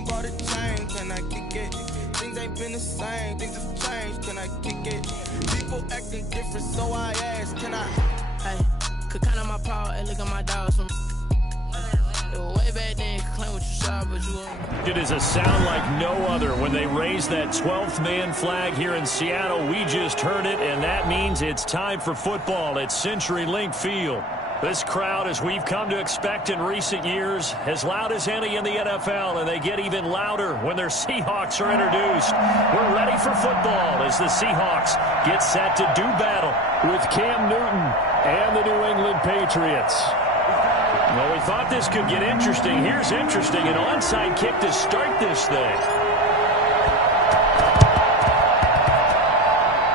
and bought a chain, can I kick it? Things ain't been the same, things have changed, can I kick it? People acting different, so I ask, can I? Hey, could count on my power, and look at my dogs from. Way back then, claim what you saw, but you won't. It is a sound like no other when they raise that 12th man flag here in Seattle. We just heard it, and that means it's time for football at CenturyLink Field. This crowd, as we've come to expect in recent years, as loud as any in the NFL, and they get even louder when their Seahawks are introduced. We're ready for football as the Seahawks get set to do battle with Cam Newton and the New England Patriots. Well, we thought this could get interesting. Here's interesting, an onside kick to start this thing.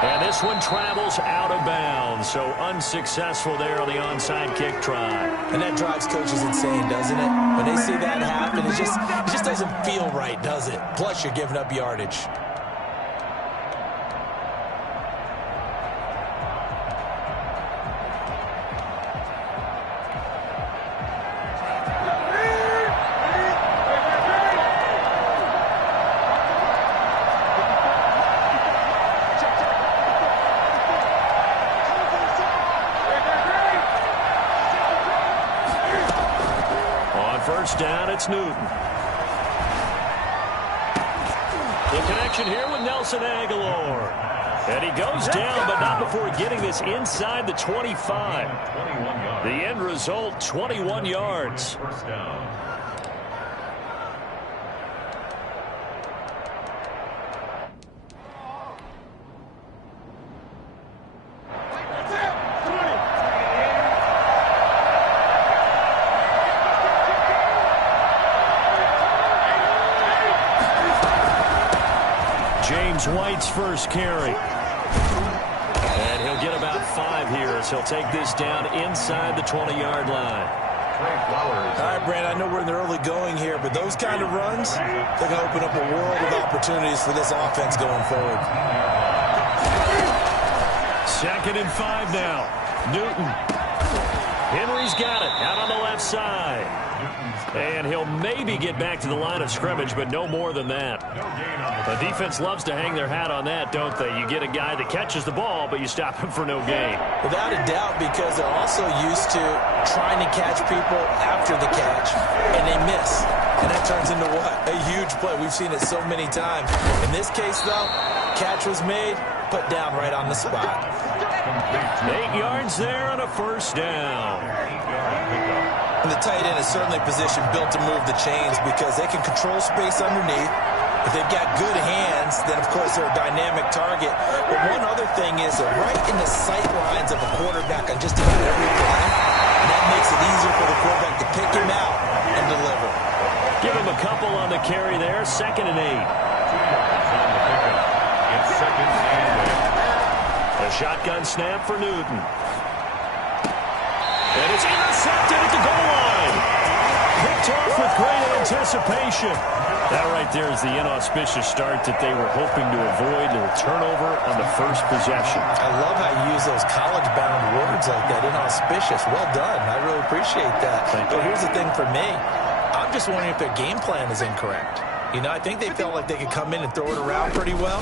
And this one travels out of bounds, so unsuccessful there on the onside kick try. And that drives coaches insane, doesn't it? When they see that happen, it just doesn't feel right, does it? Plus, you're giving up yardage. First down, it's Newton. The connection here with Nelson Aguilar. And he goes down, but not before getting this inside the 25. The end result, 21 yards. First down. White's first carry. And he'll get about 5 here as he'll take this down inside the 20-yard line. All right, Brand, I know we're in the early going here, but those kind of runs, they're going to open up a world of opportunities for this offense going forward. 2nd and 5 now. Newton. Henry's got it out on the left side. And he'll maybe get back to the line of scrimmage, but no more than that. The defense loves to hang their hat on that, don't they? You get a guy that catches the ball, but you stop him for no gain. Without a doubt, because they're also used to trying to catch people after the catch, and they miss. And that turns into what? A huge play. We've seen it so many times. In this case, though, catch was made, put down right on the spot. 8 yards there on a first down. And the tight end is certainly a position built to move the chains because they can control space underneath. If they've got good hands, then, of course, they're a dynamic target. But one other thing is they're right in the sight lines of a quarterback on just about every play. And that makes it easier for the quarterback to pick him out and deliver. Give him a couple on the carry there. 2nd and 8. It's 2nd and 8. A shotgun snap for Newton. And it's intercepted at the goal line. Picked off with great anticipation. That right there is the inauspicious start that they were hoping to avoid. A turnover on the first possession. I love how you use those college-bound words like that, inauspicious. Well done. I really appreciate that. But here's the thing for me. I'm just wondering if their game plan is incorrect. You know, I think they felt like they could come in and throw it around pretty well.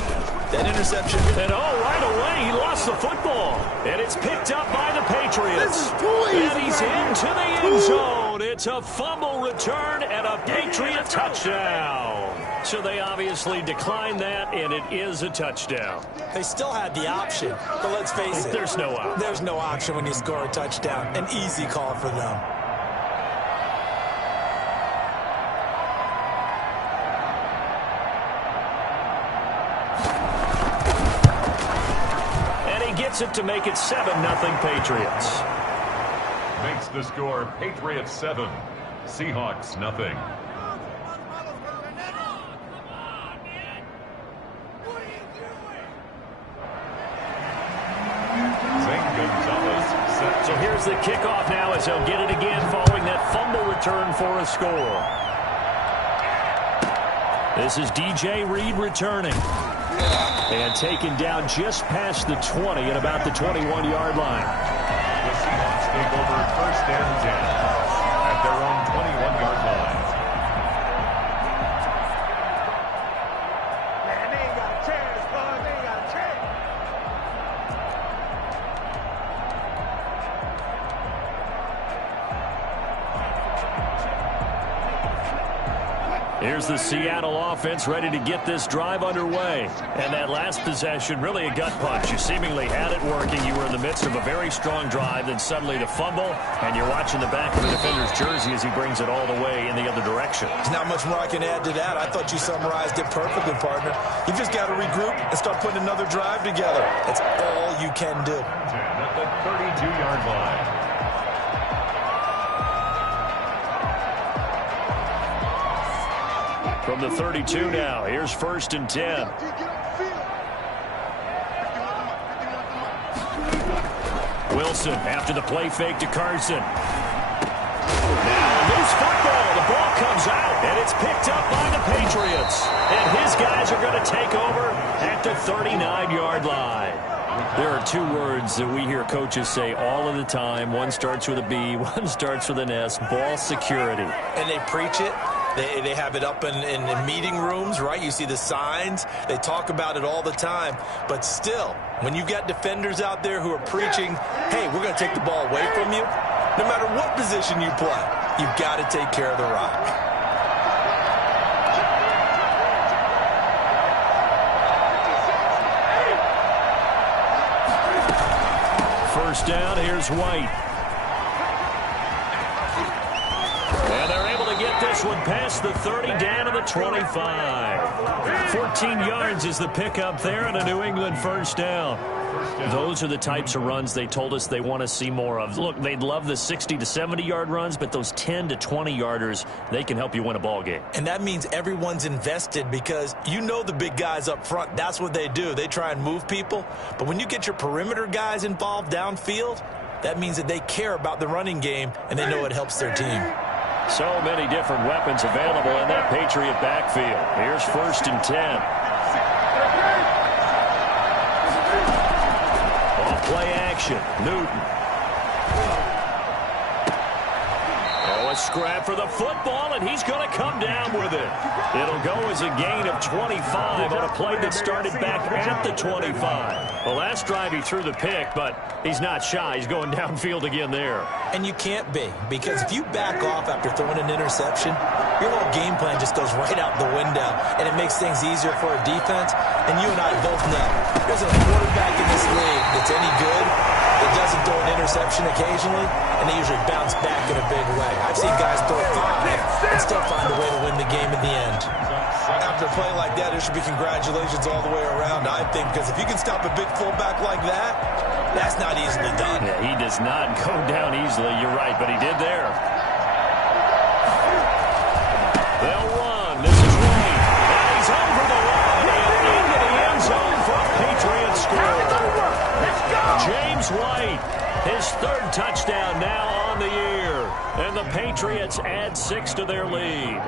That interception. And right away, he lost the football. And it's picked up by the Patriots. And he's into the end zone. It's a fumble return and a Patriot touchdown. So they obviously declined that, and it is a touchdown. They still had the option, but let's face it. There's no option. There's no option when you score a touchdown. An easy call for them. It to make it 7-0 Patriots. Makes the score Patriots 7, Seahawks nothing. So here's the kickoff now as he'll get it again following that fumble return for a score. This is DJ Reed returning. And taken down just past the 20 at about the 21-yard line. The Seahawks take over 1st and 10 at their own 21-yard line. Here's the Seattle offense ready to get this drive underway. And that last possession, really a gut punch. You seemingly had it working. You were in the midst of a very strong drive, then suddenly to fumble, and you're watching the back of the defender's jersey as he brings it all the way in the other direction. There's not much more I can add to that. I thought you summarized it perfectly, partner. You just got to regroup and start putting another drive together. That's all you can do. At the 32-yard line. From the 32 now, here's 1st and 10. Wilson after the play fake to Carson. Now loose football. The ball comes out, and it's picked up by the Patriots. And his guys are going to take over at the 39-yard line. There are two words that we hear coaches say all of the time. One starts with a B, one starts with an S, ball security. And they preach it. They have it up in meeting rooms, right? You see the signs. They talk about it all the time. But still, when you got defenders out there who are preaching, hey, we're going to take the ball away from you, no matter what position you play, you've got to take care of the rock. First down, here's White. And they're able to get this one past the 30, down to the 25. 14 yards is the pickup there, and a New England first down. Those are the types of runs they told us they want to see more of. Look, they'd love the 60 to 70-yard runs, but those 10 to 20-yarders, they can help you win a ball game. And that means everyone's invested because you know the big guys up front, that's what they do. They try and move people. But when you get your perimeter guys involved downfield, that means that they care about the running game, and they know it helps their team. So many different weapons available in that Patriot backfield. Here's 1st and 10. Play action. Newton. Oh, a scrap for the football, and he's going to come down with it. It'll go as a gain of 25 on a play that started back at the 25. The last drive he threw the pick, but he's not shy. He's going downfield again there. And you can't be, because if you back off after throwing an interception, your whole game plan just goes right out the window, and it makes things easier for a defense. And you and I both know there's a quarterback in this league that's any good that doesn't throw an interception occasionally, and they usually bounce back in a big way. I've seen guys throw 5 and still find a way to win the game in the end. After a play like that, there should be congratulations all the way around, I think, because if you can stop a big fullback like that, that's not easily done. Yeah, he does not go down easily, you're right, but he did there. They'll run. This is Wayne. And he's over the line and into the end zone for a Patriot score. James White, his 3rd touchdown now on the year. And the Patriots add 6 to their lead.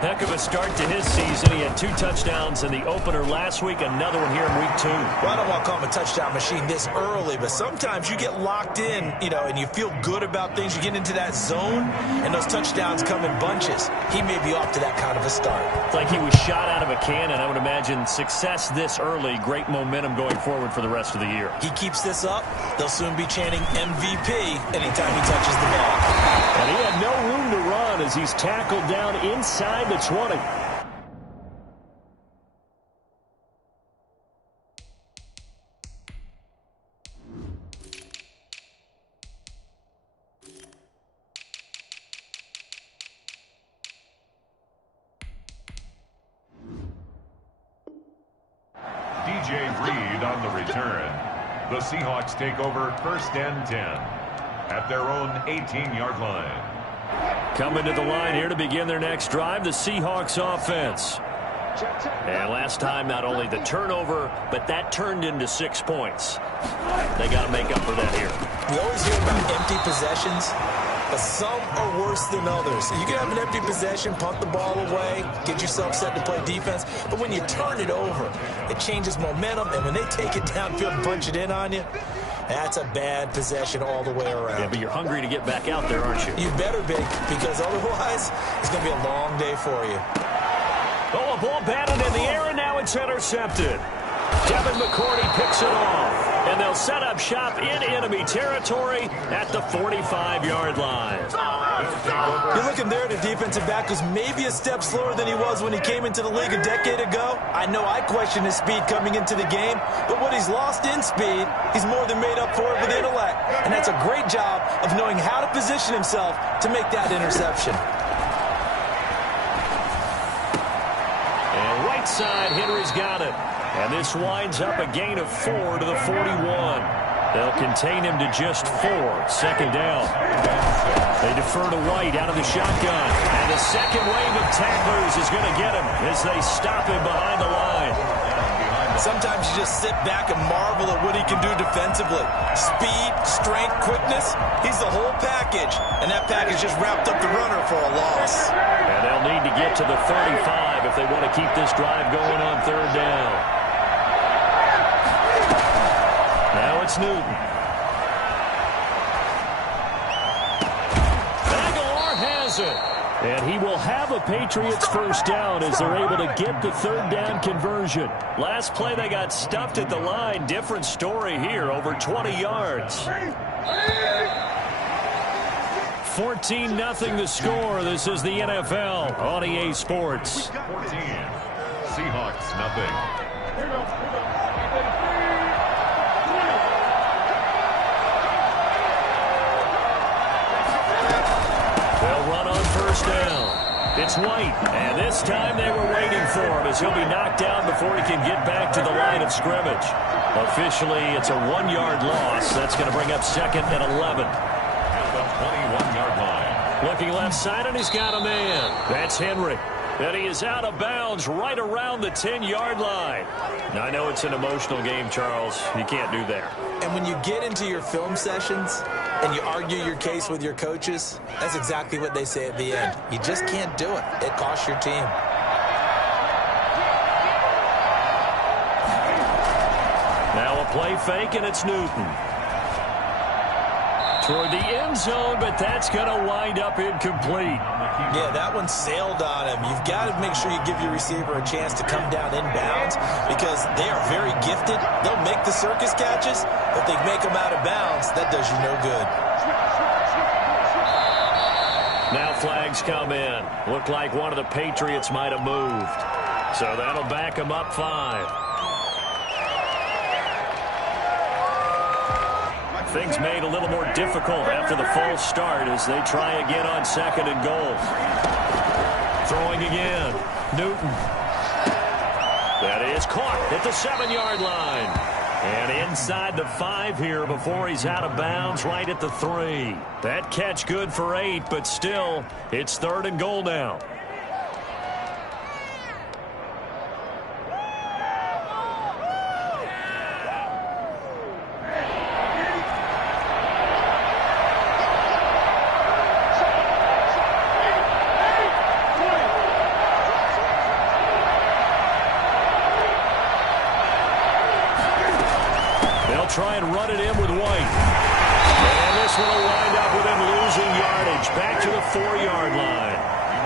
Heck of a start to his season. He had 2 touchdowns in the opener last week, another one here in week 2. Well, I don't want to call him a touchdown machine this early, but sometimes you get locked in, and you feel good about things. You get into that zone, and those touchdowns come in bunches. He may be off to that kind of a start. It's like he was shot out of a cannon. I would imagine success this early, great momentum going forward for the rest of the year. He keeps this up, they'll soon be chanting MVP anytime he touches the ball. And he had no room to run as he's tackled down inside the 20. DJ Reed on the return. The Seahawks take over 1st and 10 at their own 18-yard line. Coming to the line here to begin their next drive, the Seahawks offense. And last time, not only the turnover, but that turned into 6 points. They got to make up for that here. We always hear about empty possessions, but some are worse than others. You can have an empty possession, punt the ball away, get yourself set to play defense, but when you turn it over, it changes momentum, and when they take it downfield and punch it in on you, that's a bad possession all the way around. Yeah, but you're hungry to get back out there, aren't you? You better be, because otherwise, it's going to be a long day for you. Oh, a ball batted in the air, and now it's intercepted. Devin McCourty picks it off, and they'll set up shop in enemy territory at the 45-yard line. You're looking there at a defensive back who's maybe a step slower than he was when he came into the league a decade ago. I know I questioned his speed coming into the game, but what he's lost in speed, he's more than made up for it with intellect. And that's a great job of knowing how to position himself to make that interception. And right side, Henry's got it. And this winds up a gain of 4 to the 41. They'll contain him to just 4. Second down. They defer to White out of the shotgun. And the second wave of tacklers is going to get him as they stop him behind the line. Sometimes you just sit back and marvel at what he can do defensively. Speed, strength, quickness. He's the whole package. And that package just wrapped up the runner for a loss. And they'll need to get to the 35 if they want to keep this drive going on third down. Now it's Newton. Aguilar has it. And he will have a Patriots first down as they're able to get the third down conversion. Last play they got stuffed at the line. Different story here, over 20 yards. 14-0 the score. This is the NFL on EA Sports. 14. Seahawks nothing. First down. It's White, and this time they were waiting for him as he'll be knocked down before he can get back to the line of scrimmage. Officially, it's a 1-yard loss. That's going to bring up second and 11. At the 21-yard line. Looking left side, and he's got a man. That's Henry. And he is out of bounds right around the 10-yard line. Now, I know it's an emotional game, Charles. You can't do that. And when you get into your film sessions and you argue your case with your coaches, that's exactly what they say at the end. You just can't do it. It costs your team. Now a play fake, and it's Newton. Toward the end zone, but that's going to wind up incomplete. Yeah, that one sailed on him. You've got to make sure you give your receiver a chance to come down inbounds because they are very gifted. They'll make the circus catches, but they make them out of bounds. That does you no good. Now flags come in. Looked like one of the Patriots might have moved. So that'll back them up 5. Things made a little more difficult after the false start as they try again on second and goal. Throwing again. Newton. That is caught at the 7-yard line. And inside the 5 here before he's out of bounds right at the 3. That catch good for 8, but still, it's third and goal now. Try and run it in with White. And this one will wind up with him losing yardage. Back to the 4-yard line.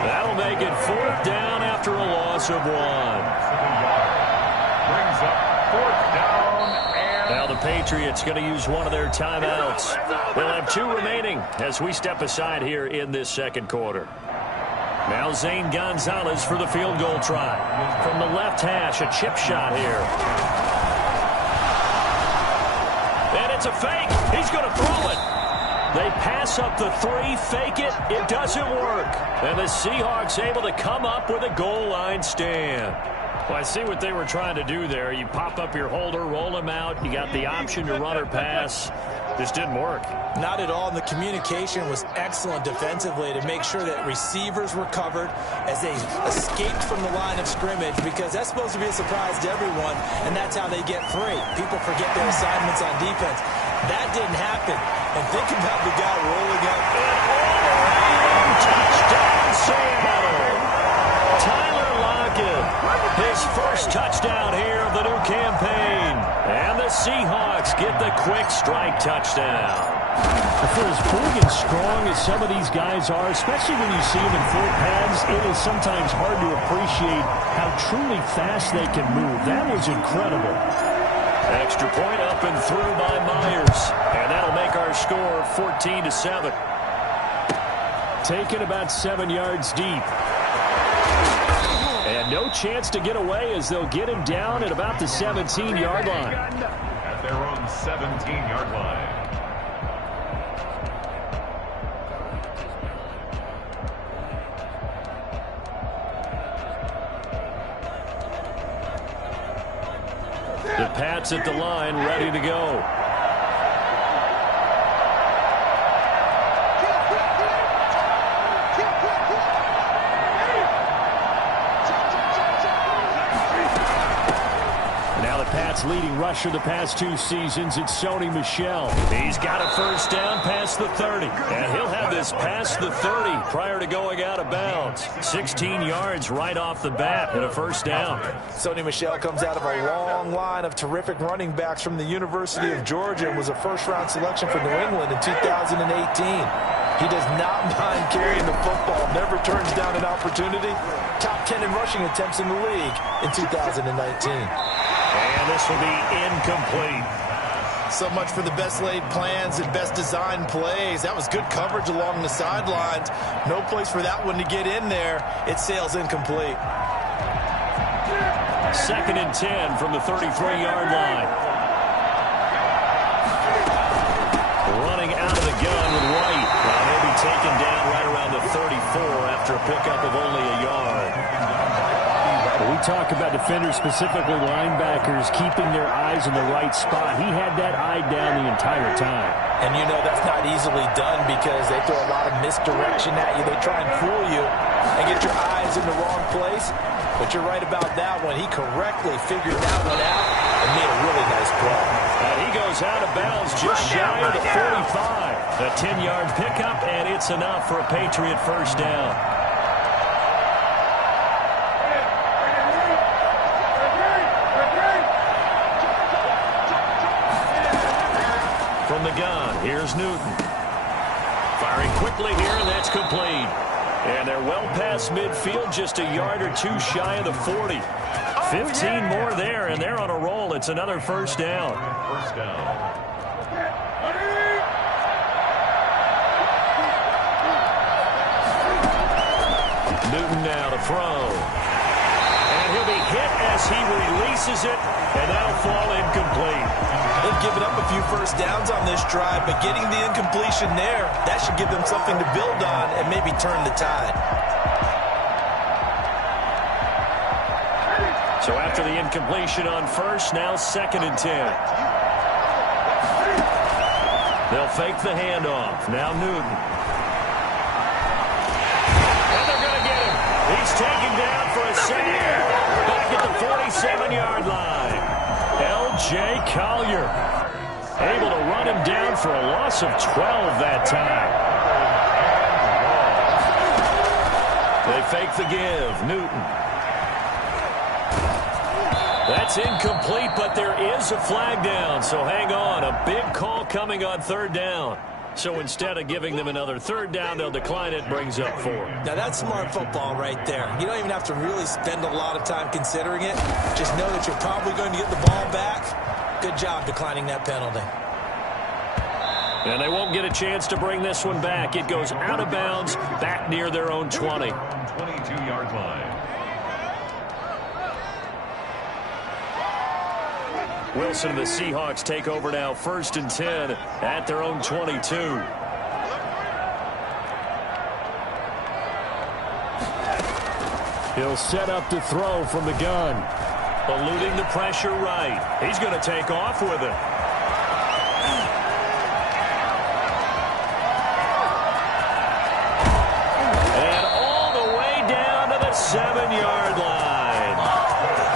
That'll make it 4th down after a loss of 1. Brings up 4th down. And Now the Patriots going to use one of their timeouts. They'll have 2 remaining as we step aside here in this second quarter. Now Zane Gonzalez for the field goal try. From the left hash, a chip shot here. And it's a fake. He's going to throw it. They pass up the 3, fake it. It doesn't work. And the Seahawks able to come up with a goal line stand. Well, I see what they were trying to do there. You pop up your holder, roll him out. You got the option to run or pass. Just didn't work. Not at all. And the communication was excellent defensively to make sure that receivers were covered as they escaped from the line of scrimmage, because that's supposed to be a surprise to everyone, and that's how they get free. People forget their assignments on defense. That didn't happen. And think about the guy rolling up. And all the way in, touchdown Seattle. Tyler Lockett, his first touchdown here of the new campaign. And the Seahawks get the quick strike touchdown. For as big and strong as some of these guys are, especially when you see them in full pads, it is sometimes hard to appreciate how truly fast they can move. That was incredible. Extra point up and through by Myers. And that'll make our score 14-7. taken about 7 yards deep. And no chance to get away as they'll get him down at about the 17-yard line. At their own 17-yard line. The Pats at the line, ready to go. Leading rusher the past 2 seasons, it's Sony Michel. He's got a first down past the 30. And he'll have this past the 30 prior to going out of bounds. 16 yards right off the bat and a first down. Sony Michel comes out of a long line of terrific running backs from the University of Georgia and was a first-round selection for New England in 2018. He does not mind carrying the football, never turns down an opportunity. Top 10 in rushing attempts in the league in 2019. And this will be incomplete. So much for the best laid plans and best designed plays. That was good coverage along the sidelines. No place for that one to get in there. It sails incomplete. 2nd and 10 from the 33-yard line. Running out of the gun with White. Well, he'll be taken down right around the 34 after a pickup of only a yard. We talk about defenders, specifically linebackers, keeping their eyes in the right spot. He had that eye down the entire time. And you know that's not easily done because they throw a lot of misdirection at you. They try and fool you and get your eyes in the wrong place. But you're right about that one. He correctly figured that one out and made a really nice play. And he goes out of bounds just shy of the 45. A 10-yard pickup, and it's enough for a Patriot first down. From the gun, here's Newton. Firing quickly here, and that's complete. And they're well past midfield, just a yard or 2 shy of the 40. 15 more there, and they're on a roll. It's another first down. First down. Newton now to throw. And he'll be hit as he releases it, and that'll fall incomplete. They've given up a few first downs on this drive, but getting the incompletion there, that should give them something to build on and maybe turn the tide. So after the incompletion on first, now 2nd and 10. They'll fake the handoff. Now Newton. And they're going to get him. He's taken down for a sack. Back at the 47-yard line. L.J. Collier able to run him down for a loss of 12 that time. They fake the give. Newton. That's incomplete, but there is a flag down, so hang on. A big call coming on 3rd down. So instead of giving them another 3rd down, they'll decline it, brings up 4. Now that's smart football right there. You don't even have to really spend a lot of time considering it. Just know that you're probably going to get the ball back. Good job declining that penalty. And they won't get a chance to bring this one back. It goes out of bounds, back near their own 20. 22-yard line. Wilson and the Seahawks take over now, 1st and 10 at their own 22. He'll set up to throw from the gun. Eluding the pressure right. He's going to take off with it. And all the way down to the 7-yard line.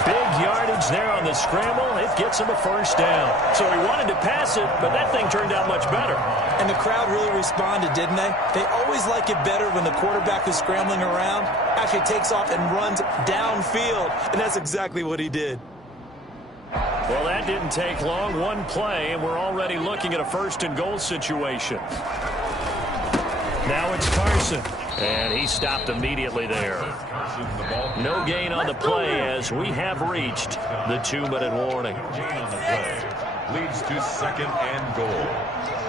Big yardage there on the scramble. It gets him a first down. So he wanted to pass it, but that thing turned out much better. And the crowd really responded, didn't they? They always like it better when the quarterback is scrambling around, actually takes off and runs downfield, and that's exactly what he did. Well, that didn't take long. One play, and we're already looking at a 1st and goal situation. Now it's Carson, and he stopped immediately there. No gain on the play as we have reached the 2-minute warning. Gain on the play leads to 2nd and goal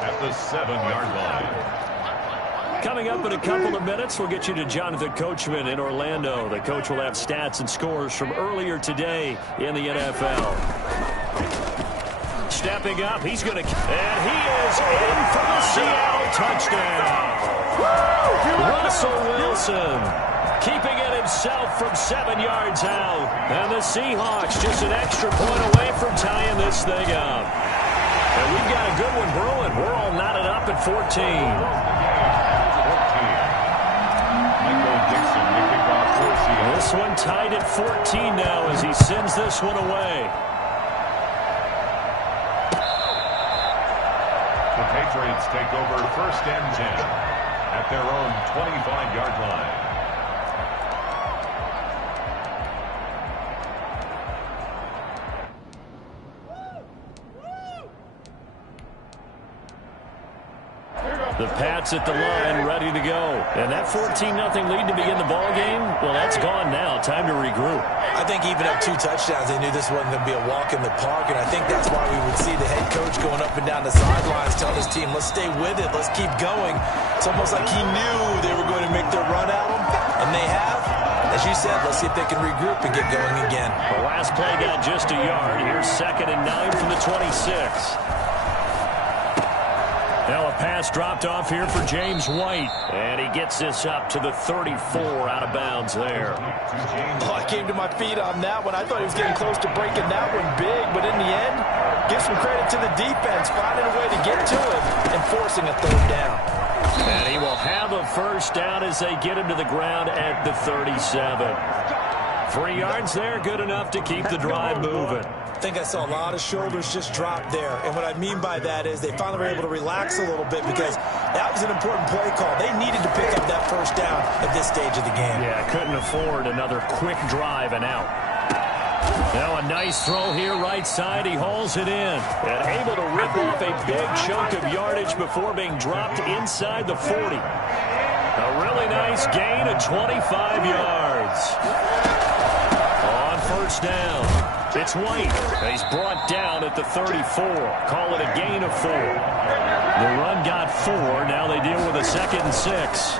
at the 7-yard line. Coming up in a couple of minutes, we'll get you to Jonathan Coachman in Orlando. The coach will have stats and scores from earlier today in the NFL. Stepping up, he's going to... And he is in for the Seattle touchdown. Russell Wilson keeping it himself from 7 yards out. And the Seahawks just an extra point away from tying this thing up. And we've got a good one brewing. We're all knotted up at 14. This one tied at 14 now as he sends this one away. The Patriots take over 1st and 10 at their own 25-yard line. The Pats at the line, ready to go. And that 14-0 lead to begin the ball game, well, that's gone now. Time to regroup. I think even up 2 touchdowns, they knew this wasn't going to be a walk in the park, and I think that's why we would see the head coach going up and down the sidelines telling his team, let's stay with it, let's keep going. It's almost like he knew they were going to make their run at him, and they have. As you said, let's see if they can regroup and get going again. The last play got just a yard. Here's 2nd and 9 from the 26. Now a pass dropped off here for James White. And he gets this up to the 34 out of bounds there. Oh, I came to my feet on that one. I thought he was getting close to breaking that one big. But in the end, give some credit to the defense, finding a way to get to him and forcing a 3rd down. And he will have a 1st down as they get him to the ground at the 37. 3 yards there, good enough to keep the drive moving. I think I saw a lot of shoulders just drop there. And what I mean by that is they finally were able to relax a little bit because that was an important play call. They needed to pick up that 1st down at this stage of the game. Yeah, couldn't afford another quick drive and out. Now a nice throw here right side. He hauls it in and able to rip off a big chunk of yardage before being dropped inside the 40. A really nice gain of 25 yards. On 1st down. It's White. He's brought down at the 34. Call it a gain of 4. The run got 4. Now they deal with a 2nd and 6.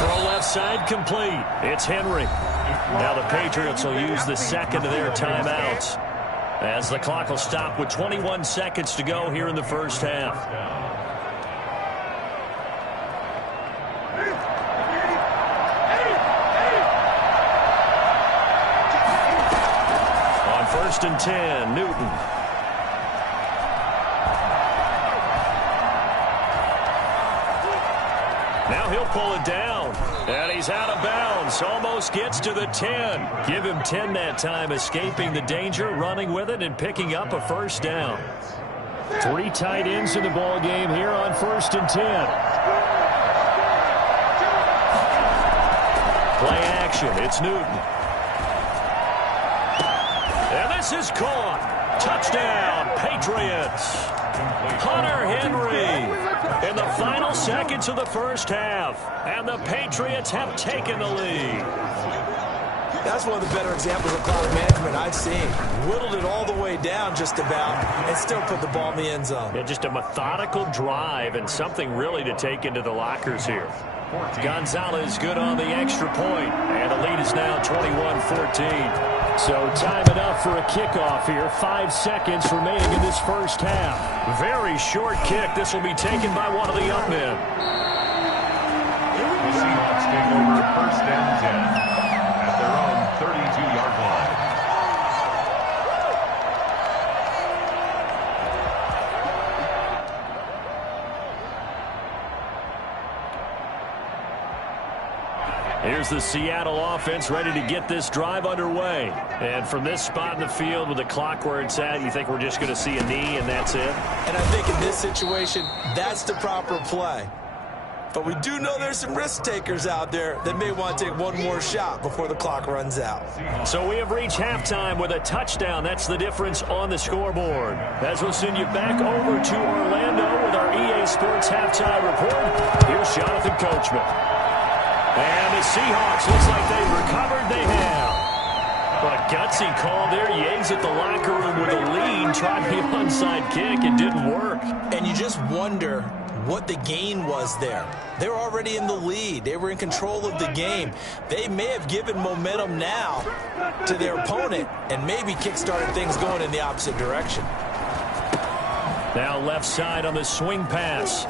Throw left side complete. It's Henry. Now the Patriots will use the 2nd of their timeouts as the clock will stop with 21 seconds to go here in the 1st half. On 1st and 10, Newton. Now he'll pull it down. And he's out of bounds. Almost gets to the 10. Give him 10 that time, escaping the danger, running with it, and picking up a 1st down. 3 tight ends in the ball game here on 1st and 10. Play action. It's Newton. And this is caught. Touchdown, Patriots. Hunter Henry in the final seconds of the 1st half. And the Patriots have taken the lead. That's one of the better examples of clock management I've seen. Whittled it all the way down just about and still put the ball in the end zone. Yeah, just a methodical drive and something really to take into the lockers here. Gonzalez good on the extra point, and the lead is now 21-14. So time enough for a kickoff here. 5 seconds remaining in this 1st half. Very short kick. This will be taken by one of the up men. The Seahawks take over 1st and 10 at their own 32-yard line. Here's the Seattle offense ready to get this drive underway. And from this spot in the field with the clock where it's at, you think we're just going to see a knee and that's it? And I think in this situation, that's the proper play. But we do know there's some risk takers out there that may want to take one more shot before the clock runs out. So we have reached halftime with a touchdown. That's the difference on the scoreboard. As we'll send you back over to Orlando with our EA Sports halftime report, here's Jonathan Coachman. And the Seahawks, looks like they've recovered. They have. Well, a gutsy call there. Ye's at the locker room with a lead, tried the onside kick. It didn't work. And you just wonder what the gain was there. They were already in the lead. They were in control of the game. They may have given momentum now to their opponent and maybe kick-started things going in the opposite direction. Now left side on the swing pass.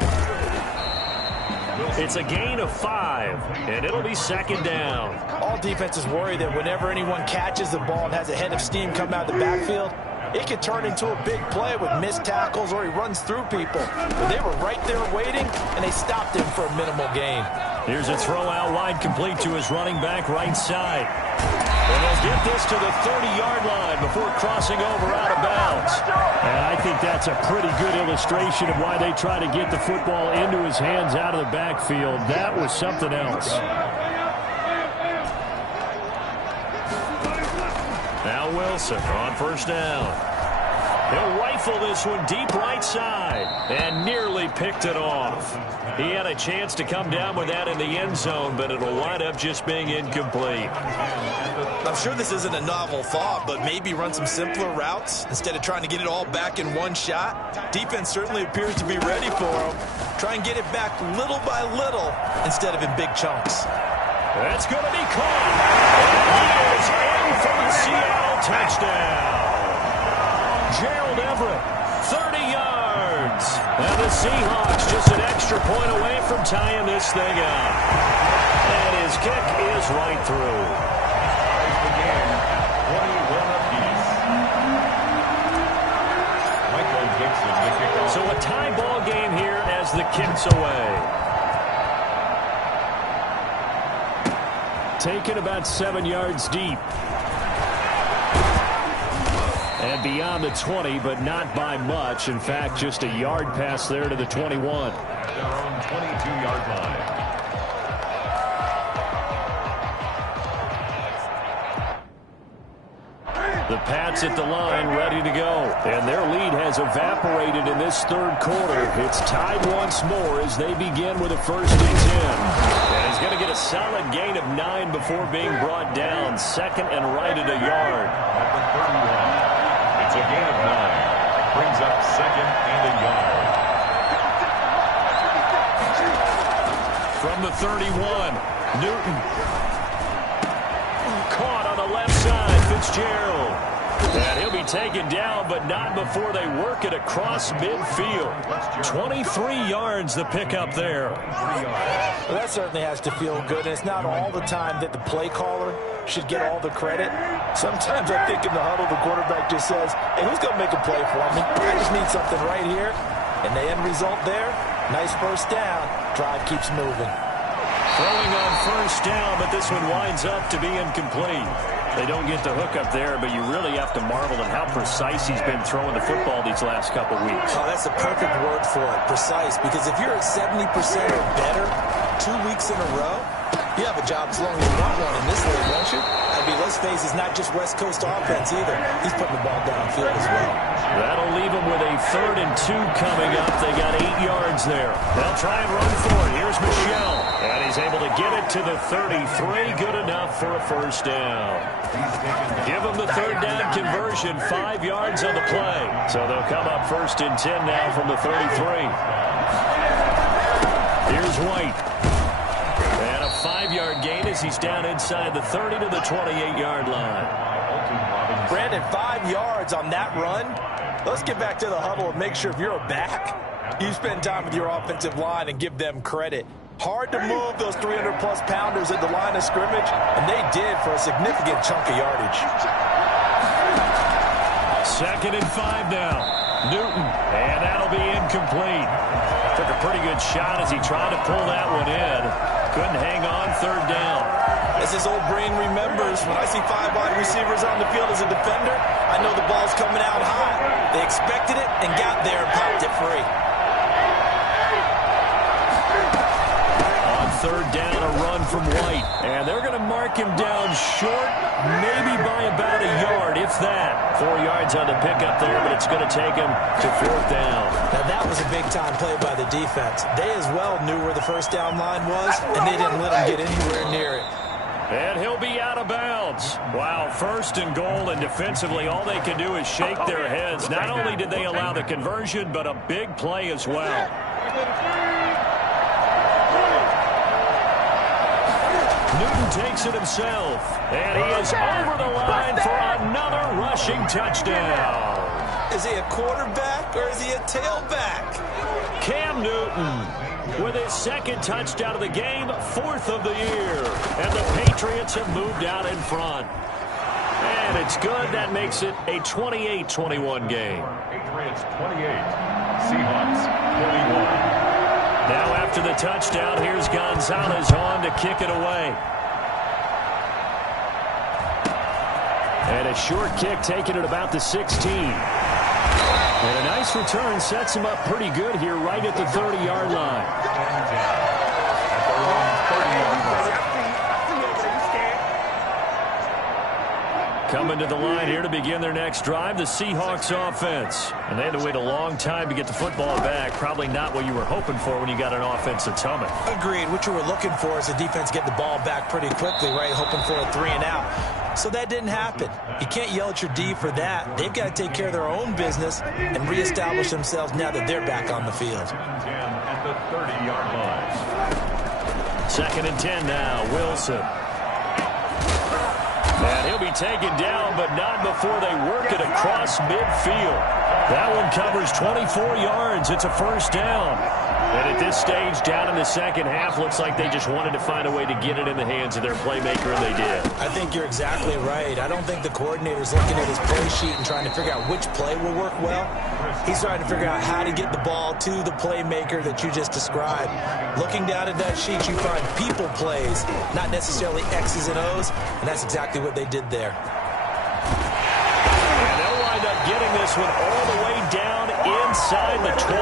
It's a gain of 5, and it'll be second down. All defenses worry that whenever anyone catches the ball and has a head of steam come out of the backfield, it could turn into a big play with missed tackles or he runs through people. But they were right there waiting, and they stopped him for a minimal gain. Here's a throw out wide complete to his running back right side. And they'll get this to the 30-yard line before crossing over out of bounds. And I think that's a pretty good illustration of why they try to get the football into his hands out of the backfield. That was something else. Now Wilson on first down. He'll rifle this one deep right side and nearly picked it off. He had a chance to come down with that in the end zone, but it'll wind up just being incomplete. I'm sure this isn't a novel thought, but maybe run some simpler routes instead of trying to get it all back in one shot. Defense certainly appears to be ready for him. Try and get it back little by little instead of in big chunks. That's going to be caught. And he is in for the Seattle touchdown. Gerald Everett, 30 yards. And the Seahawks just an extra point away from tying this thing up. And his kick is right through. So a tie ball game here as the kick's away. Taken about 7 yards deep. And beyond the 20, but not by much. In fact, just a yard pass there to the 21. Their own 22-yard line. The Pats at the line, ready to go. And their lead has evaporated in this third quarter. It's tied once more as they begin with a 1st and 10. And he's going to get a solid gain of 9 before being brought down. Second and right at a yard. At the 31. It's a gain of 9. Brings up second and a yard. From the 31, Newton. Caught on the left side, Fitzgerald. And he'll be taken down, but not before they work it across midfield. 23 yards the pickup there. Well, that certainly has to feel good, and it's not all the time that the play caller should get all the credit. Sometimes I think in the huddle, the quarterback just says, hey, who's going to make a play for me? I just need something right here. And the end result there, nice first down. Drive keeps moving. Throwing on first down, but this one winds up to be incomplete. They don't get the hook up there, but you really have to marvel at how precise he's been throwing the football these last couple weeks. Oh, that's the perfect word for it, precise, because if you're at 70% or better 2 weeks in a row, you have a job as long as you want one in this league, don't you? I mean, let's face it, it's not just West Coast offense either. He's putting the ball downfield as well. That'll leave them with a 3rd and 2 coming up. They got 8 yards there. They'll try and run for it. Here's Michelle. And he's able to get it to the 33. Good enough for a first down. Give them the 3rd down conversion. 5 yards on the play. So they'll come up 1st and 10 now from the 33. Here's White. And a 5-yard gain as he's down inside the 30 to the 28-yard line. Brandon, 5 yards on that run. Let's get back to the huddle and make sure if you're a back, you spend time with your offensive line and give them credit. Hard to move those 300-plus pounders at the line of scrimmage, and they did for a significant chunk of yardage. 2nd and 5 now. Newton, and that'll be incomplete. Took a pretty good shot as he tried to pull that one in. Couldn't hang on 3rd down. As his old brain remembers, when I see 5 wide receivers on the field as a defender, I know the ball's coming out high. They expected it and got there and popped it free. On 3rd down, a run from White. And they're going to mark him down short, maybe by about a yard, if that. 4 yards on the pickup there, but it's going to take him to 4th down. Now that was a big-time play by the defense. They as well knew where the first down line was, and they didn't let him get anywhere near it. And he'll be out of of bounds. Wow, first and goal, and defensively all they can do is shake their heads. Not only did they allow the conversion, but a big play as well. Newton takes it himself, and he is over the line for another rushing touchdown. Is he a quarterback or is he a tailback? Cam Newton with his second touchdown of the game, fourth of the year. And the Patriots have moved out in front. And it's good. That makes it a 28-21 game. Patriots 28, Seahawks 21. Now after the touchdown, here's Gonzalez on to kick it away. And a short kick taken at about the 16. And a nice return sets him up pretty good here right at the 30-yard line. Coming to the line here to begin their next drive, the Seahawks offense. And they had to wait a long time to get the football back. Probably not what you were hoping for when you got an offense that's humming. Agreed. What you were looking for is the defense get the ball back pretty quickly, right? Hoping for a 3 and out. So that didn't happen. You can't yell at your D for that. They've got to take care of their own business and reestablish themselves now that they're back on the field. At the 30-yard line. 2nd and 10 now, Wilson. And he'll be taken down, but not before they work it across midfield. That one covers 24 yards. It's a first down. And at this stage, down in the second half, looks like they just wanted to find a way to get it in the hands of their playmaker, and they did. I think you're exactly right. I don't think the coordinator's looking at his play sheet and trying to figure out which play will work well. He's trying to figure out how to get the ball to the playmaker that you just described. Looking down at that sheet, you find people plays, not necessarily X's and O's, and that's exactly what they did there. And they'll wind up getting this one all the way down inside the 20.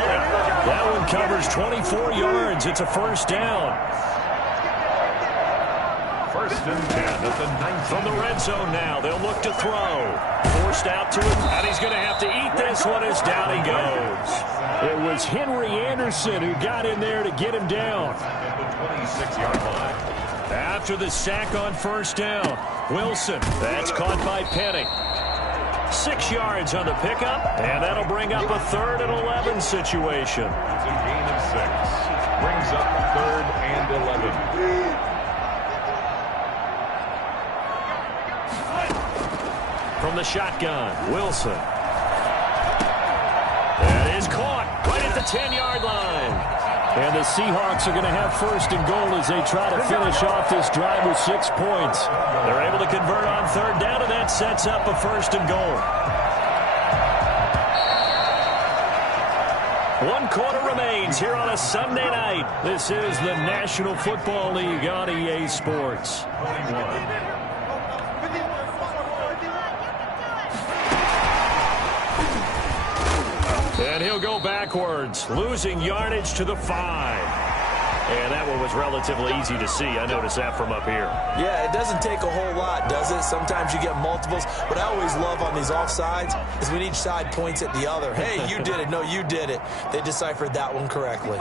That one covers 24 yards. It's a first down. 1st and 10 at the 9th. From the red zone now, they'll look to throw. Forced out to him, and he's going to have to eat this one as down he goes. It was Henry Anderson who got in there to get him down. At the 26-yard line. After the sack on first down, Wilson, that's caught by Penny. 6 yards on the pickup, and that'll bring up a 3rd and 11 situation. It's a gain of 6. Brings up 3rd and 11. From the shotgun, Wilson. That is caught right at the 10-yard line. And the Seahawks are going to have 1st and goal as they try to finish off this drive with 6 points. They're able to convert on 3rd down, and that sets up a 1st and goal. 1 quarter remains here on a Sunday night. This is the National Football League on EA Sports. 21. And he'll go backwards, losing yardage to the 5. And that one was relatively easy to see. I noticed that from up here. Yeah, it doesn't take a whole lot, does it? Sometimes you get multiples. What I always love on these offsides is when each side points at the other. Hey, you did it. No, you did it. They deciphered that one correctly.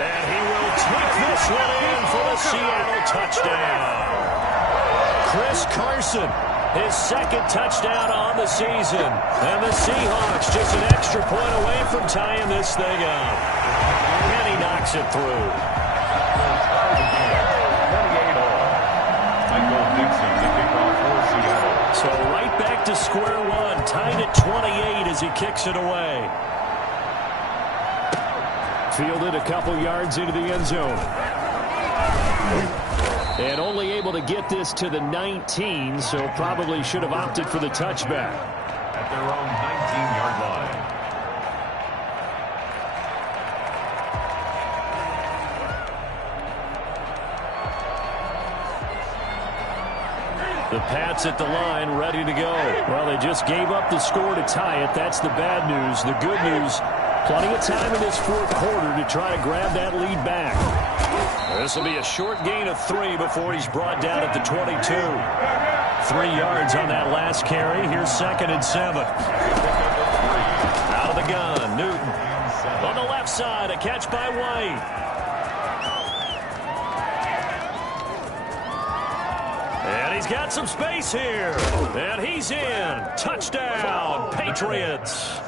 And he will take this one in for the Seattle touchdown. Chris Carson, his 2nd touchdown on the season. And the Seahawks just an extra point away from tying this thing up. And he knocks it through. 28 all. Michael Dixon to kick off for Seattle. So right back to square one, tied at 28 as he kicks it away. Fielded a couple yards into the end zone. And only able to get this to the 19, so probably should have opted for the touchback. At their own 19-yard line. The Pats at the line, ready to go. Well, they just gave up the score to tie it. That's the bad news. The good news, plenty of time in this 4th quarter to try to grab that lead back. This will be a short gain of 3 before he's brought down at the 22. 3 yards on that last carry. Here's 2nd and 7. Out of the gun, Newton. On the left side, a catch by White. He's got some space here. And he's in. Touchdown, Patriots.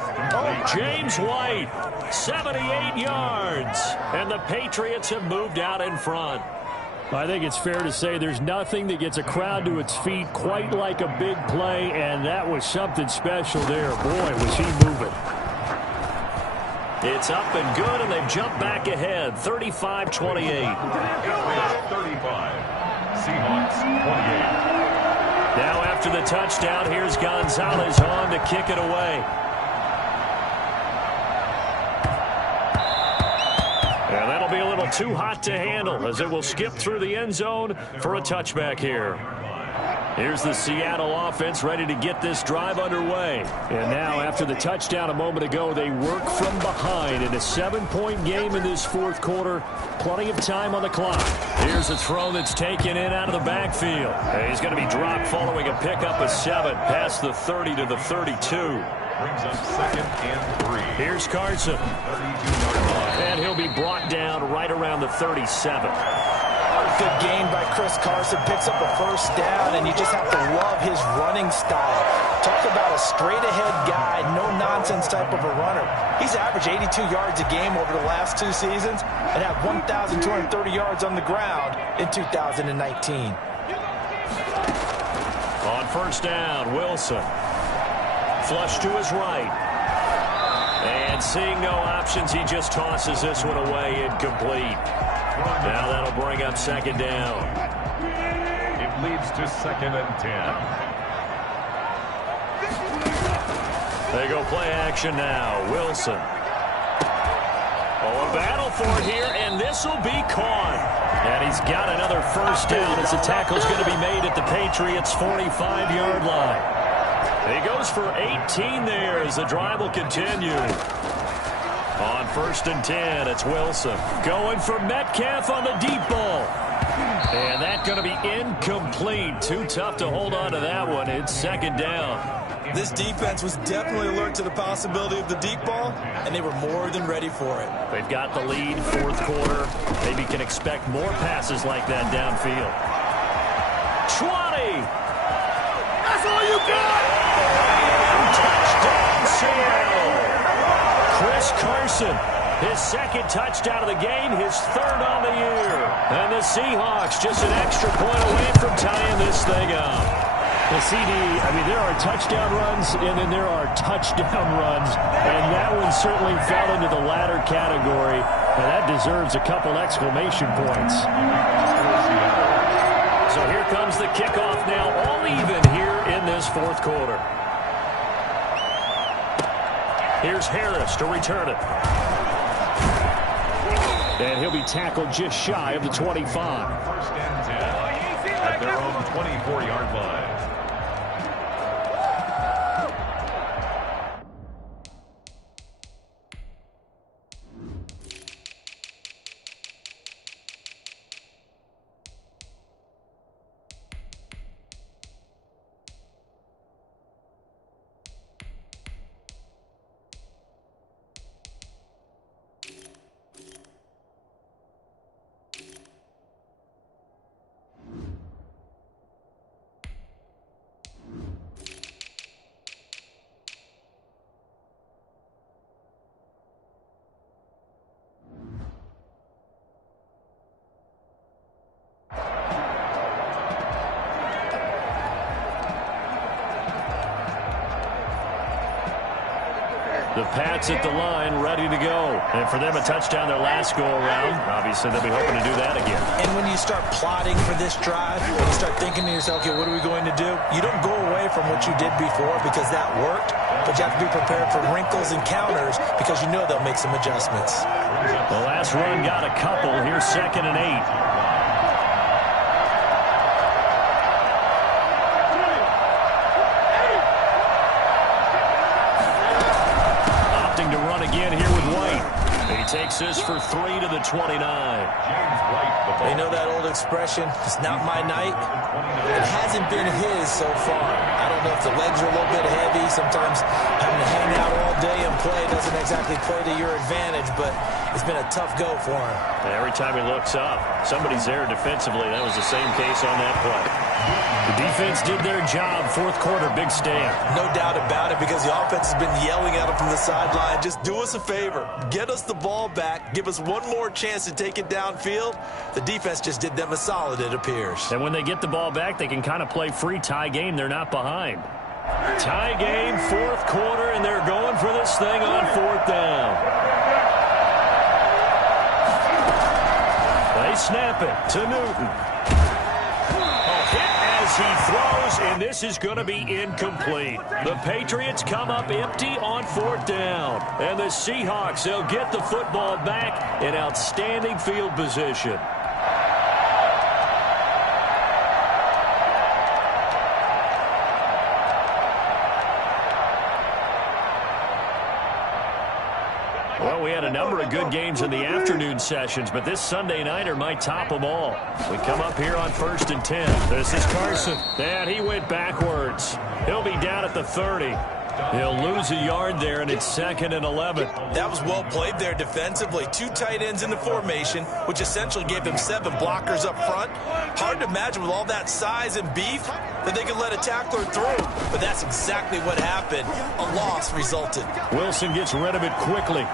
James White, 78 yards. And the Patriots have moved out in front. I think it's fair to say there's nothing that gets a crowd to its feet quite like a big play, and that was something special there. Boy, was he moving. It's up and good, and they've jumped back ahead, 35-28. 35. Seahawks 28. Now after the touchdown, here's Gonzalez on to kick it away. And that'll be a little too hot to handle as it will skip through the end zone for a touchback here. Here's the Seattle offense ready to get this drive underway. And now after the touchdown a moment ago, they work from behind in a 7-point game in this fourth quarter. Plenty of time on the clock. Here's a throw that's taken in out of the backfield. And he's going to be dropped following a pickup of 7 past the 30 to the 32. Brings up 2nd and 3. Here's Carson. 32-yard line. And he'll be brought down right around the 37. Good gain by Chris Carson. Picks up a first down, and you just have to love his running style. Talk about a straight-ahead guy, no-nonsense type of a runner. He's averaged 82 yards a game over the last 2 seasons and had 1,230 yards on the ground in 2019. On first down, Wilson. Flush to his right. And seeing no options, he just tosses this one away, incomplete. Now that'll bring up 2nd down. It leads to 2nd and 10. They go play action now. Wilson. Oh, a battle for it here, and this will be caught. And he's got another first down as the tackle's going to be made at the Patriots' 45-yard line. He goes for 18 there as the drive will continue. On 1st and 10, it's Wilson. Going for Metcalf on the deep ball. And that's going to be incomplete. Too tough to hold on to that one. It's 2nd down. This defense was definitely alert to the possibility of the deep ball, and they were more than ready for it. They've got the lead, fourth quarter. Maybe can expect more passes like that downfield. 20. That's all you got. Touchdown, Seattle. Chris Carson, his 2nd touchdown of the game, his 3rd on the year. And the Seahawks just an extra point away from tying this thing up. The CD, I mean, there are touchdown runs, and then there are touchdown runs, and that one certainly fell into the latter category, and that deserves a couple exclamation points. So here comes the kickoff now, all even here in this fourth quarter. Here's Harris to return it. And he'll be tackled just shy of the 25. 1st and 10 at their own 24-yard line. The Pats at the line, ready to go. And for them, a touchdown their last go-around. Obviously, they'll be hoping to do that again. And when you start plotting for this drive, when you start thinking to yourself, okay, what are we going to do? You don't go away from what you did before because that worked, but you have to be prepared for wrinkles and counters because you know they'll make some adjustments. The last run got a couple. Here's 2nd and 8. Again here with White. He takes this for 3 to the 29. They know that old expression, it's not my night. It hasn't been his so far. I don't know if the legs are a little bit heavy. Sometimes having to hang out all day and play doesn't exactly play to your advantage, but It's been a tough go for him. And every time he looks up, somebody's there defensively. That was the same case on that play. The defense did their job. Fourth quarter, big stand. No doubt about it, because the offense has been yelling at him from the sideline. Just do us a favor. Get us the ball back. Give us one more chance to take it downfield. The defense just did them a solid, it appears. And when they get the ball back, they can kind of play free tie game. They're not behind. Tie game, fourth quarter, and they're going for this thing on fourth down. They snap it to Newton. A hit as he throws, and this is going to be incomplete. The Patriots come up empty on fourth down. And the Seahawks, they'll get the football back in outstanding field position. Well, we had a number of good games in the afternoon sessions, but this Sunday nighter might top them all. We come up here on 1st and 10. This is Carson. And he went backwards. He'll be down at the 30. He'll lose a yard there, and it's 2nd and 11. That was well played there defensively. 2 tight ends in the formation, which essentially gave him 7 blockers up front. Hard to imagine with all that size and beef that they could let a tackler through. But that's exactly what happened. A loss resulted. Wilson gets rid of it quickly.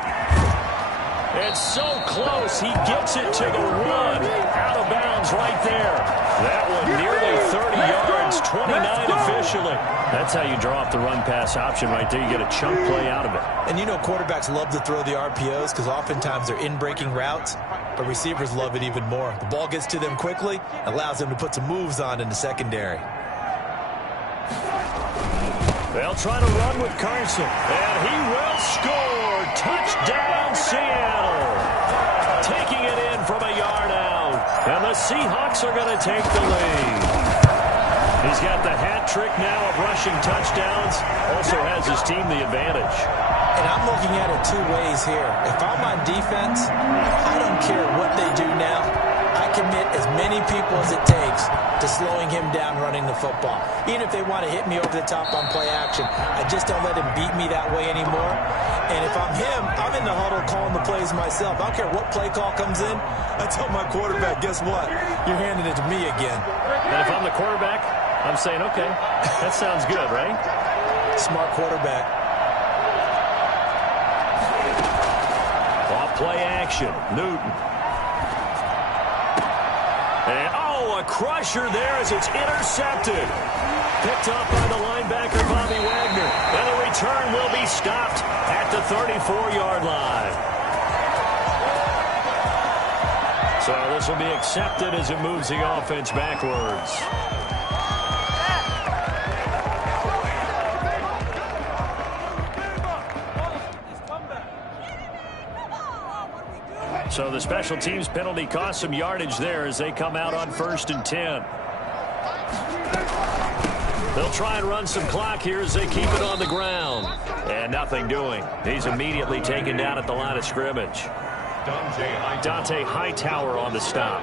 It's so close. He gets it to the 1. Out of bounds right there. That one nearly 30 yards, 29 officially. That's how you draw up the run-pass option right there. You get a chunk play out of it. And you know quarterbacks love to throw the RPOs because oftentimes they're in-breaking routes, but receivers love it even more. The ball gets to them quickly, allows them to put some moves on in the secondary. They'll try to run with Carson, and he will score. Touchdown, Seattle. Taking it in from a yard out, and the Seahawks are going to take the lead. He's got the hat trick now of rushing touchdowns. Also has his team the advantage. And I'm looking at it 2 ways here. If I'm on defense, I don't care what they do now. I commit as many people as it takes to slowing him down running the football. Even if they want to hit me over the top on play action, I just don't let him beat me that way anymore. And if I'm him, I'm in the huddle calling the plays myself. I don't care what play call comes in. I tell my quarterback, guess what? You're handing it to me again. And if I'm the quarterback, I'm saying, okay, that sounds good, right? Smart quarterback. Off play action, Newton. And, a crusher there as it's intercepted. Picked up by the linebacker, Bobby Wagner. And the return will be stopped at the 34-yard line. So this will be accepted as it moves the offense backwards. So the special teams penalty cost some yardage there as they come out on 1st and 10. They'll try and run some clock here as they keep it on the ground. And nothing doing. He's immediately taken down at the line of scrimmage. Dante Hightower on the stop.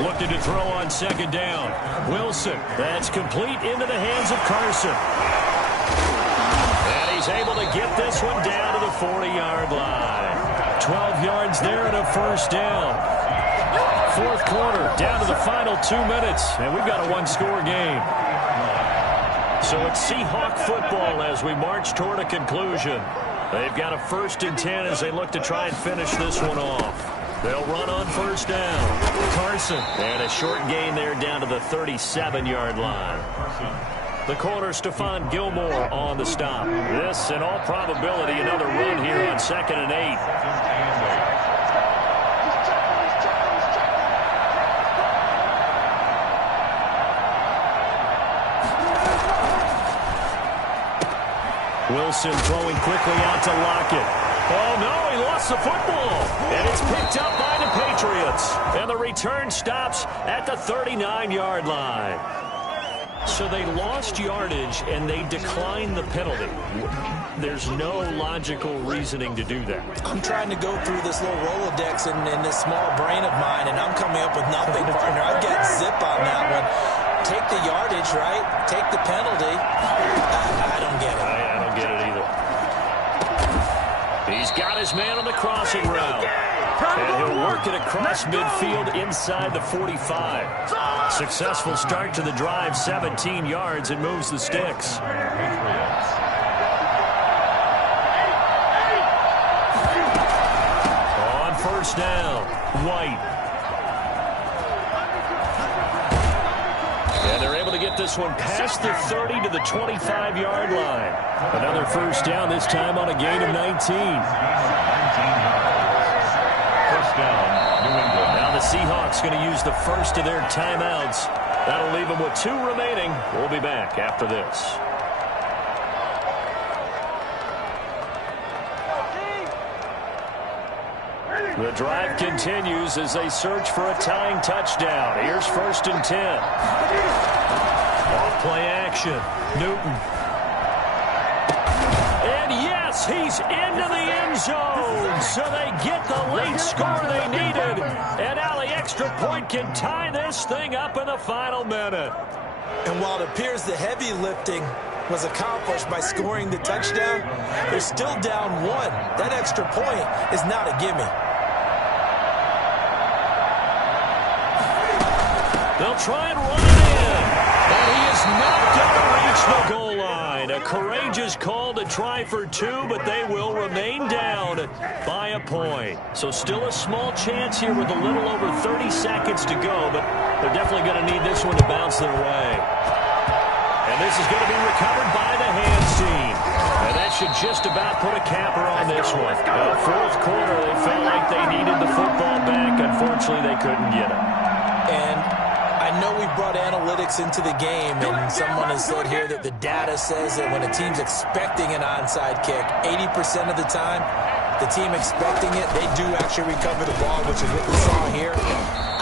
Looking to throw on 2nd down. Wilson. That's complete into the hands of Carson. And he's able to get this one down to the 40-yard line. 12 yards there and a 1st down. 4th quarter, down to the final 2 minutes, and we've got a 1-score game. So it's Seahawk football as we march toward a conclusion. They've got a 1st and 10 as they look to try and finish this one off. They'll run on 1st down. Carson, and a short gain there down to the 37-yard line. The corner, Stephon Gilmore on the stop. This, in all probability, another run here on 2nd and 8. Wilson throwing quickly out to Lockett. Oh, no, he lost the football. And it's picked up by the Patriots. And the return stops at the 39-yard line. So they lost yardage, and they declined the penalty. There's no logical reasoning to do that. I'm trying to go through this little Rolodex in this small brain of mine, and I'm coming up with nothing, partner. I've got zip on that one. Take the yardage, right? Take the penalty. I don't get it. I don't get it either. He He's got his man on the crossing route. And he'll work it across midfield inside the 45. Successful start to the drive, 17 yards, and moves the sticks. On first down, White. And they're able to get this one past the 30 to the 25-yard line. Another first down, this time on a gain of 19. First down, New England. Now the Seahawks going to use the first of their timeouts. That'll leave them with 2 remaining. We'll be back after this. The drive continues as they search for a tying touchdown. Here's first and 10. Off play action. Newton. And yes, he's into the end zone. So they get the late score they needed. And now the extra point can tie this thing up in the final minute. And while it appears the heavy lifting was accomplished by scoring the touchdown, they're still down 1. That extra point is not a gimme. They'll try and run it in. And he is not going to reach the goal line. A courageous call to try for 2, but they will remain down by a point. So still a small chance here with a little over 30 seconds to go, but they're definitely going to need this one to bounce their way. And this is going to be recovered by the hands team. And that should just about put a capper on this one. Fourth quarter, they felt like they needed the football back. Unfortunately, they couldn't get it. And I know we brought analytics into the game, and someone has said here that the data says that when a team's expecting an onside kick, 80% of the time, the team expecting it, they do actually recover the ball, which is what we saw here.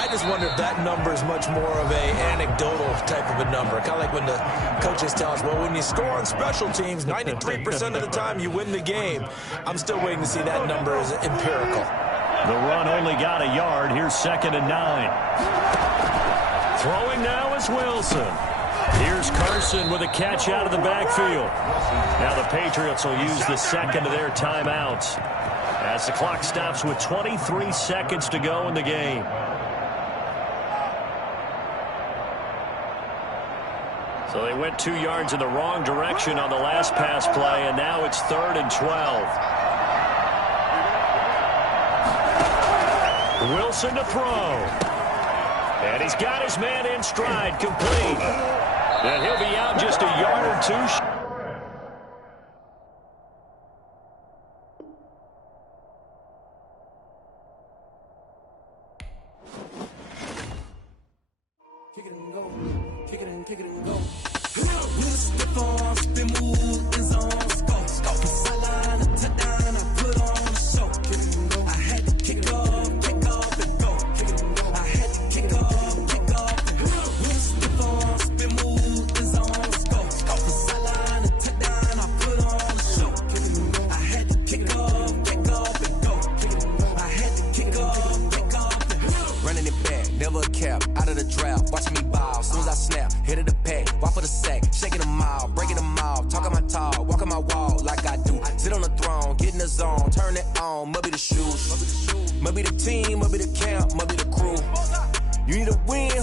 I just wonder if that number is much more of a anecdotal type of a number. Kind of like when the coaches tell us, well, when you score on special teams, 93% of the time you win the game. I'm still waiting to see that number as empirical. The run only got a yard. Here's second and 9. Throwing now is Wilson. Here's Carson with a catch out of the backfield. Now the Patriots will use the second of their timeouts as the clock stops with 23 seconds to go in the game. So they went 2 yards in the wrong direction on the last pass play, and now it's 3rd and 12. Wilson to throw. And he's got his man in stride, complete. And he'll be out just a yard or 2. Kick it and go. Kick it and kick it and go. We'll slip on, spin, move, in zone, scope. Sideline, a touchdown, I put on a show. Kick it and go. I had to kick off and go. Kick it and go. I had to kick off and go. We'll slip on, spin, move, in zone, scope. Sideline, a touchdown, I put on a show. Kick it and go. I had to kick off and go. Kick it and go. I had to kick off and go. Running it back, never a cap, out of the draft, watching me ball, soon as I snap, hit of the pack, walk for the sack, shaking them all, breaking them all, talking my talk, walking my wall like I do, sit on the throne, get in the zone, turn it on, must be the shoes, must be the team, must be the camp, must be the crew, you need a win,